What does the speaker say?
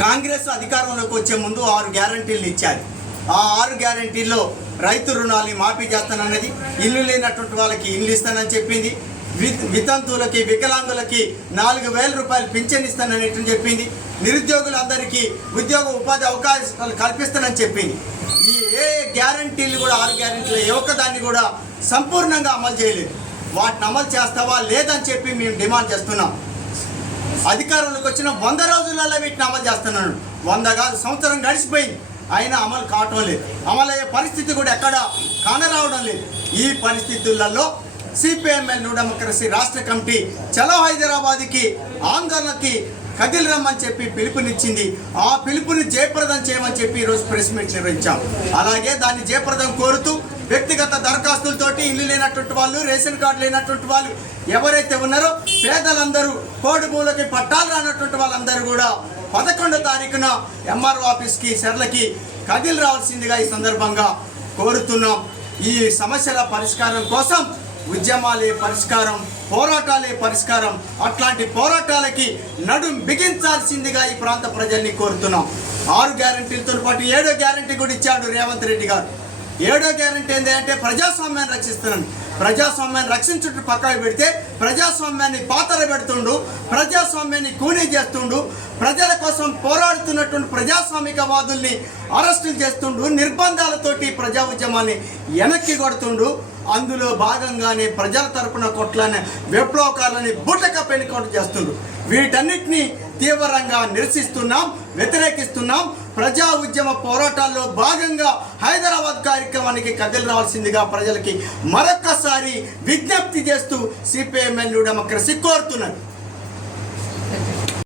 కాంగ్రెస్ అధికారంలోకి వచ్చే ముందు ఆరు గ్యారంటీలు ఇచ్చారు. ఆ ఆరు గ్యారంటీల్లో రైతు రుణాలని మాఫీ చేస్తానన్నది ఇల్లు లేనటువంటి వాళ్ళకి ఇల్లు ఇస్తానని చెప్పింది వి- వితంతువులకి వికలాంగులకి నాలుగు వేల రూపాయలు పింఛన్ ఇస్తానని చెప్పింది నిరుద్యోగులందరికీ ఉద్యోగ ఉపాధి అవకాశాలు కల్పిస్తానని చెప్పింది. ఈ ఏ గ్యారంటీలు కూడా ఆరు గ్యారంటీలు ఏ ఒక్కదాన్ని కూడా సంపూర్ణంగా అమలు చేయలేదు. వాటిని అమలు చేస్తావా లేదని చెప్పి మేము డిమాండ్ చేస్తున్నాం. అధికారంలోకి వచ్చిన వంద రోజులలో వీటిని అమలు చేస్తున్నాను వంద కాదు సంవత్సరం గడిచిపోయింది. అయినా అమలు కావటం లేదు. అమలు అయ్యే పరిస్థితి కూడా ఎక్కడ కానరావడం లేదు. ఈ పరిస్థితులలో సిపిఎంఎల్ న్యూ డెమోక్రసీ రాష్ట్ర కమిటీ చలో హైదరాబాద్కి ఆందోళనకి కదిలి రమ్మని చెప్పి పిలుపునిచ్చింది. ఆ పిలుపుని జయప్రదం చేయమని చెప్పి ఈరోజు ప్రెస్ మీట్ నిర్వహించాం. అలాగే దాన్ని జయప్రదం కోరుతూ వ్యక్తిగత దరఖాస్తులతోటి ఇల్లు లేనటువంటి వాళ్ళు రేషన్ కార్డు లేనటువంటి వాళ్ళు ఎవరైతే ఉన్నారో పేదలందరూ కోడి మూలకి పట్టాలు రానటువంటి వాళ్ళందరూ కూడా పదకొండో తారీఖున ఎంఆర్ఓ ఆఫీస్కి సెర్లకి కదిలి రావాల్సిందిగా ఈ సందర్భంగా కోరుతున్నాం. ఈ సమస్యల పరిష్కారం కోసం ఉద్యమాలే పరిష్కారం పోరాటాలే పరిష్కారం. అట్లాంటి పోరాటాలకి నడుం బిగించాల్సిందిగా ఈ ప్రాంత ప్రజల్ని కోరుతున్నాం. ఆరు గ్యారంటీలతో పాటు ఏడో గ్యారంటీ కూడా ఇచ్చాడు రేవంత్ రెడ్డి గారు. ఏడో గ్యారంటీ ఏంటి అంటే ప్రజాస్వామ్యాన్ని రక్షిస్తున్నాను. ప్రజాస్వామ్యాన్ని రక్షించుట పక్కకు పెడితే ప్రజాస్వామ్యాన్ని పాతర పెడుతుండు ప్రజాస్వామ్యాన్ని కూనీ చేస్తుండు ప్రజల కోసం పోరాడుతున్నటువంటి ప్రజాస్వామికవాదుల్ని అరెస్టులు చేస్తుండు నిర్బంధాలతోటి ప్రజా ఉద్యమాన్ని వెనక్కి కొడుతుండు. అందులో భాగంగానే ప్రజల తరపున కొట్లానే విప్లవకారులని బుట్టక పెనుకోటు చేస్తుండు. వీటన్నిటిని తీవ్రంగా నిరసిస్తున్నాం వ్యతిరేకిస్తున్నాం ప్రజా ఉద్యమ పోరాటాల్లో భాగంగా హైదరాబాద్ కార్యక్రమానికి కదిలి రావాల్సిందిగా ప్రజలకి మరొక్కసారి విజ్ఞప్తి చేస్తూ సిపిఎంఎన్ డెమోక్రసీ కోరుతున్నారు.